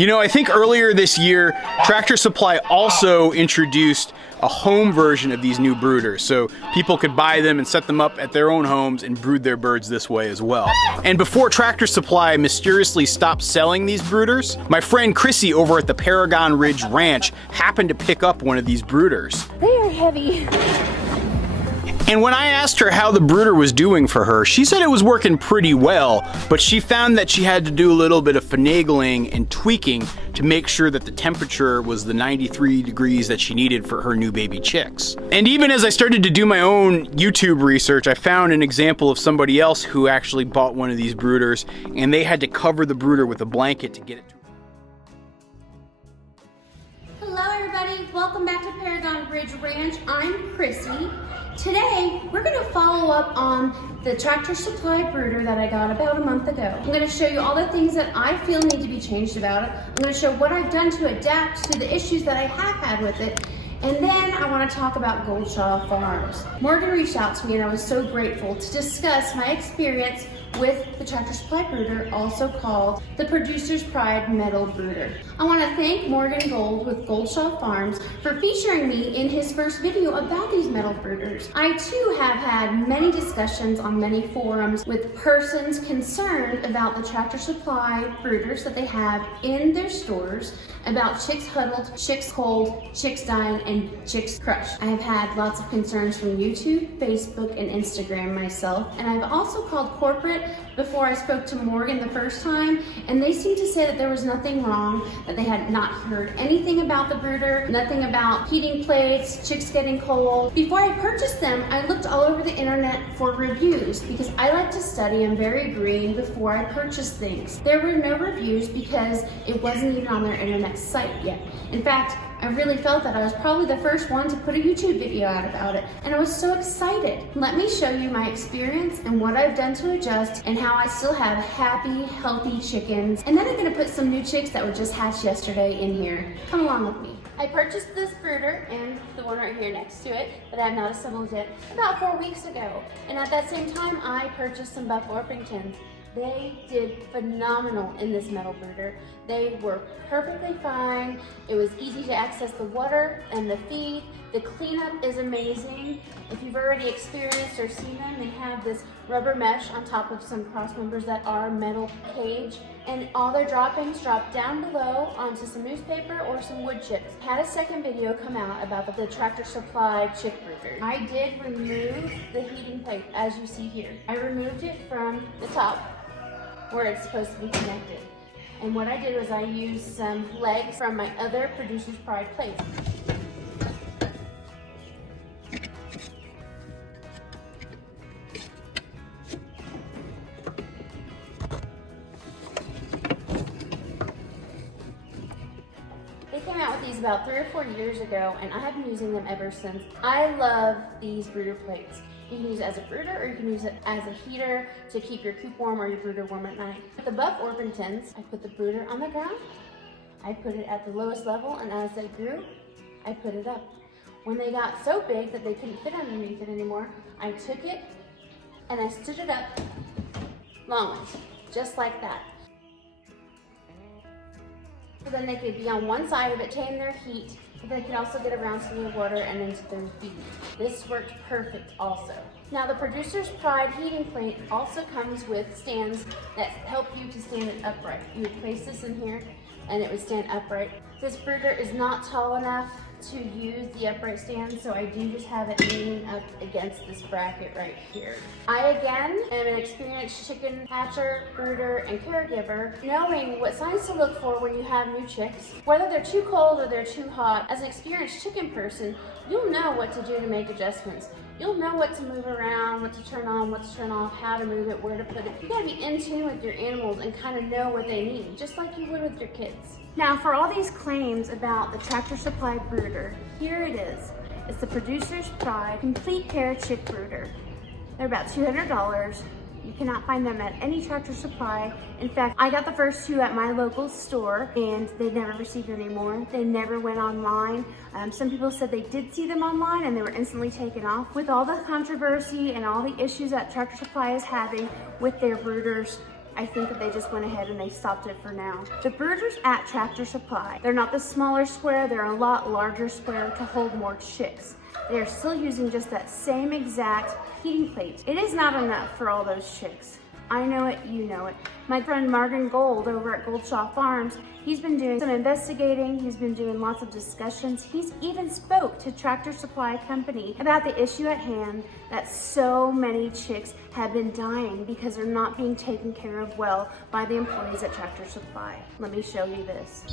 You know, I think earlier this year, Tractor Supply also introduced a home version of these new brooders, so people could buy them and set them up at their own homes and brood their birds this way as well. And before Tractor Supply mysteriously stopped selling these brooders, my friend Chrissy over at the Paragon Ridge Ranch happened to pick up one of these brooders. They are heavy. And when I asked her how the brooder was doing for her, she said it was working pretty well, but she found that she had to do a little bit of finagling and tweaking to make sure that the temperature was the 93 degrees that she needed for her new baby chicks. And even as I started to do my own YouTube research, I found an example of somebody else who actually bought one of these brooders, and they had to cover the brooder with a blanket to get it to. Hello everybody, welcome back to Paragon Ridge Ranch. I'm Chrissy. Today, we're going to follow up on the Tractor Supply brooder that I got about a month ago. I'm going to show you all the things that I feel need to be changed about it. I'm going to show what I've done to adapt to the issues that I have had with it. And then I want to talk about Goldshaw Farms. Morgan reached out to me and I was so grateful to discuss my experience with the Tractor Supply brooder, also called the Producer's Pride Metal Brooder. I want to thank Morgan Gold with Goldshaw Farms for featuring me in his first video about these metal brooders. I too have had many discussions on many forums with persons concerned about the Tractor Supply brooders that they have in their stores about chicks huddled, chicks cold, chicks dying, and chicks crushed. I have had lots of concerns from YouTube, Facebook, and Instagram myself, and I've also called corporate before I spoke to Morgan the first time, and they seemed to say that there was nothing wrong, that they had not heard anything about the brooder, nothing about heating plates, chicks getting cold. Before I purchased them, I looked all over the internet for reviews because I like to study and very green before I purchase things. There were no reviews because it wasn't even on their internet site yet. In fact, I really felt that I was probably the first one to put a YouTube video out about it, and I was so excited. Let me show you my experience and what I've done to adjust and how I still have happy, healthy chickens. And then I'm gonna put some new chicks that were just hatched yesterday in here. Come along with me. I purchased this brooder and the one right here next to it that I have not assembled yet about 4 weeks ago. And at that same time, I purchased some Buff Orpingtons. They did phenomenal in this metal brooder. They were perfectly fine. It was easy to access the water and the feed. The cleanup is amazing. If you've already experienced or seen them, they have this rubber mesh on top of some cross members that are metal cage. And all their droppings drop down below onto some newspaper or some wood chips. I had a second video come out about the Tractor Supply chick brooder. I did remove the heating plate, as you see here. I removed it from the top where it's supposed to be connected. And what I did was I used some legs from my other Producer's Pride plate. They came out with these about 3 or 4 years ago, and I have been using them ever since. I love these brooder plates. You can use it as a brooder, or you can use it as a heater to keep your coop warm or your brooder warm at night. With the Buff Orpingtons, I put the brooder on the ground, I put it at the lowest level, and as they grew, I put it up. When they got so big that they couldn't fit underneath it anymore, I took it and I stood it up long ways, just like that. So then they could be on one side of it, tame their heat, but they could also get around to their water and into their feed. This worked perfect also. Now the Producer's Pride heating plate also comes with stands that help you to stand it upright. You would place this in here and it would stand upright. This brooder is not tall enough to use the upright stand, so I do just have it leaning up against this bracket right here. I again am an experienced chicken hatcher, brooder, and caregiver, knowing what signs to look for when you have new chicks. Whether they're too cold or they're too hot, as an experienced chicken person, you'll know what to do to make adjustments. You'll know what to move around, what to turn on, what to turn off, how to move it, where to put it. You gotta be in tune with your animals and kind of know what they need, just like you would with your kids. Now, for all these claims about the Tractor Supply brooder, here it is. It's the Producer's Pride Complete Pair Chick Brooder. They're about $200. You cannot find them at any Tractor Supply. In fact, I got the first 2 at my local store and they never received any more. They never went online. Some people said they did see them online and they were instantly taken off. With all the controversy and all the issues that Tractor Supply is having with their brooders, I think that they just went ahead and they stopped it for now. The brooders at Tractor Supply, they're not the smaller square, they're a lot larger square to hold more chicks. They're still using just that same exact heating plate. It is not enough for all those chicks. I know it, you know it. My friend Martin Gold over at Goldshaw Farms, he's been doing some investigating, he's been doing lots of discussions. He's even spoke to Tractor Supply Company about the issue at hand that so many chicks have been dying because they're not being taken care of well by the employees at Tractor Supply. Let me show you this.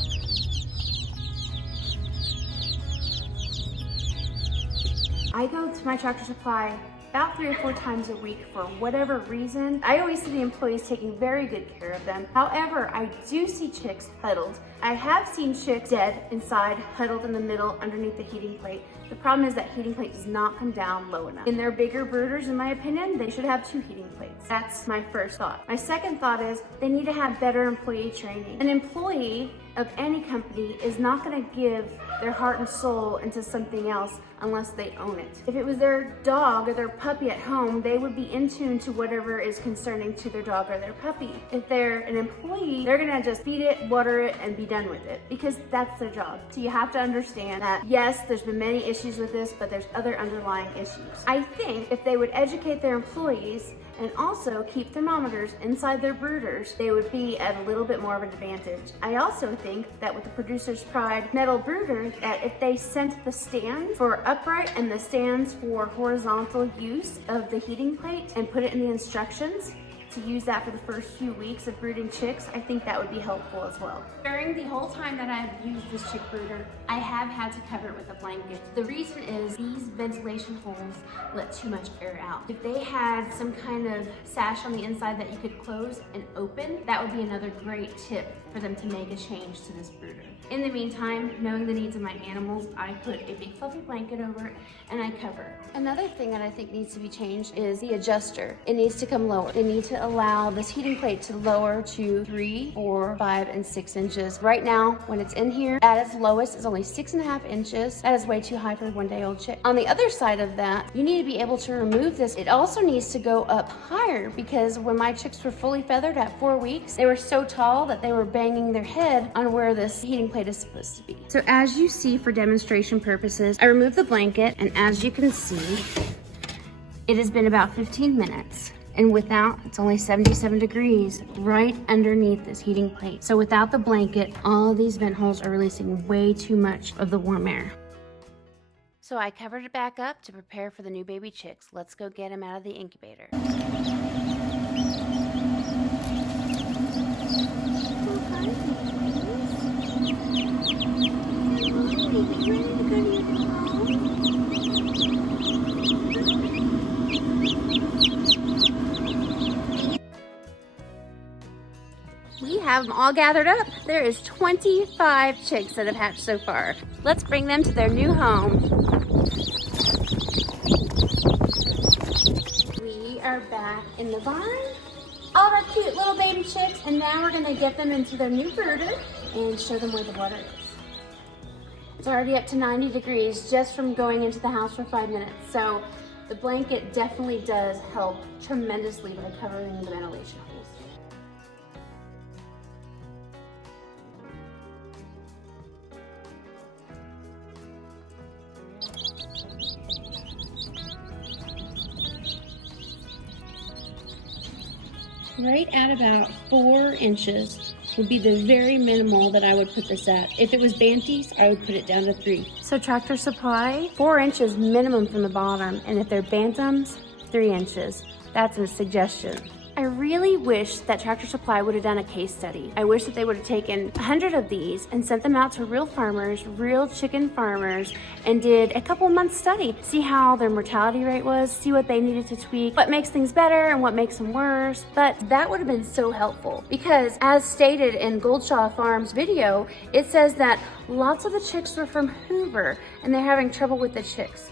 I go to my Tractor Supply about 3 or 4 times a week for whatever reason. I always see the employees taking very good care of them. However, I do see chicks huddled. I have seen chicks dead inside, huddled in the middle underneath the heating plate. The problem is that heating plate does not come down low enough. In their bigger brooders, in my opinion, they should have 2 heating plates. That's my first thought. My second thought is they need to have better employee training. An employee of any company is not gonna give their heart and soul into something else unless they own it. If it was their dog or their puppy at home, they would be in tune to whatever is concerning to their dog or their puppy. If they're an employee, they're gonna just feed it, water it, and be done with it because that's their job. So you have to understand that yes, there's been many issues with this, but there's other underlying issues. I think if they would educate their employees and also keep thermometers inside their brooders, they would be at a little bit more of an advantage. I also think that with the Producer's Pride metal brooder, that if they sent the stands for upright and the stands for horizontal use of the heating plate and put it in the instructions, to use that for the first few weeks of brooding chicks, I think that would be helpful as well. During the whole time that I've used this chick brooder, I have had to cover it with a blanket. The reason is these ventilation holes let too much air out. If they had some kind of sash on the inside that you could close and open, that would be another great tip for them to make a change to this brooder. In the meantime, knowing the needs of my animals, I put a big fluffy blanket over it and I cover it. Another thing that I think needs to be changed is the adjuster. It needs to come lower. They need to allow this heating plate to lower to 3, 4, 5, and 6 inches. Right now, when it's in here, at its lowest is only 6.5 inches. That is way too high for a 1-day-old chick. On the other side of that, you need to be able to remove this. It also needs to go up higher because when my chicks were fully feathered at 4 weeks, they were so tall that they were banging their head on where this heating plate is supposed to be. So as you see, for demonstration purposes, I removed the blanket, and as you can see, it has been about 15 minutes. And without, it's only 77 degrees right underneath this heating plate. So without the blanket, all of these vent holes are releasing way too much of the warm air. So I covered it back up to prepare for the new baby chicks. Let's go get them out of the incubator. We have them all gathered up. There is 25 chicks that have hatched so far. Let's bring them to their new home. We are back in the barn. All of our cute little baby chicks, and now we're gonna get them into their new brooder and show them where the water is. It's already up to 90 degrees just from going into the house for 5 minutes. So the blanket definitely does help tremendously by covering the ventilation holes. Right at about 4 inches would be the very minimal that I would put this at. If it was Banties, I would put it down to 3. So Tractor Supply, 4 inches minimum from the bottom, and if they're Bantams, 3 inches. That's a suggestion. I really wish that Tractor Supply would have done a case study. I wish that they would have taken 100 of these and sent them out to real farmers, real chicken farmers, and did a couple month study. See how their mortality rate was, see what they needed to tweak, what makes things better and what makes them worse. But that would have been so helpful because as stated in Goldshaw Farms video, it says that lots of the chicks were from Hoover and they're having trouble with the chicks.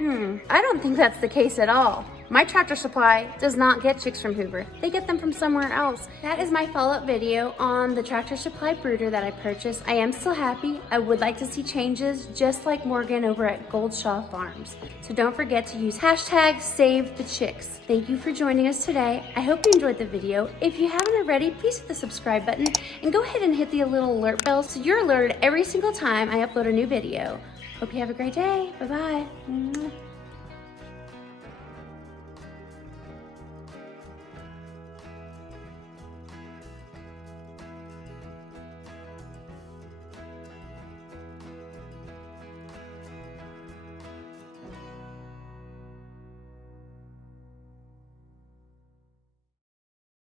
I don't think that's the case at all. My Tractor Supply does not get chicks from Hoover. They get them from somewhere else. That is my follow-up video on the Tractor Supply brooder that I purchased. I am still happy. I would like to see changes just like Morgan over at Goldshaw Farms. So don't forget to use hashtag #SaveTheChicks. Thank you for joining us today. I hope you enjoyed the video. If you haven't already, please hit the subscribe button and go ahead and hit the little alert bell so you're alerted every single time I upload a new video. Hope you have a great day. Bye-bye.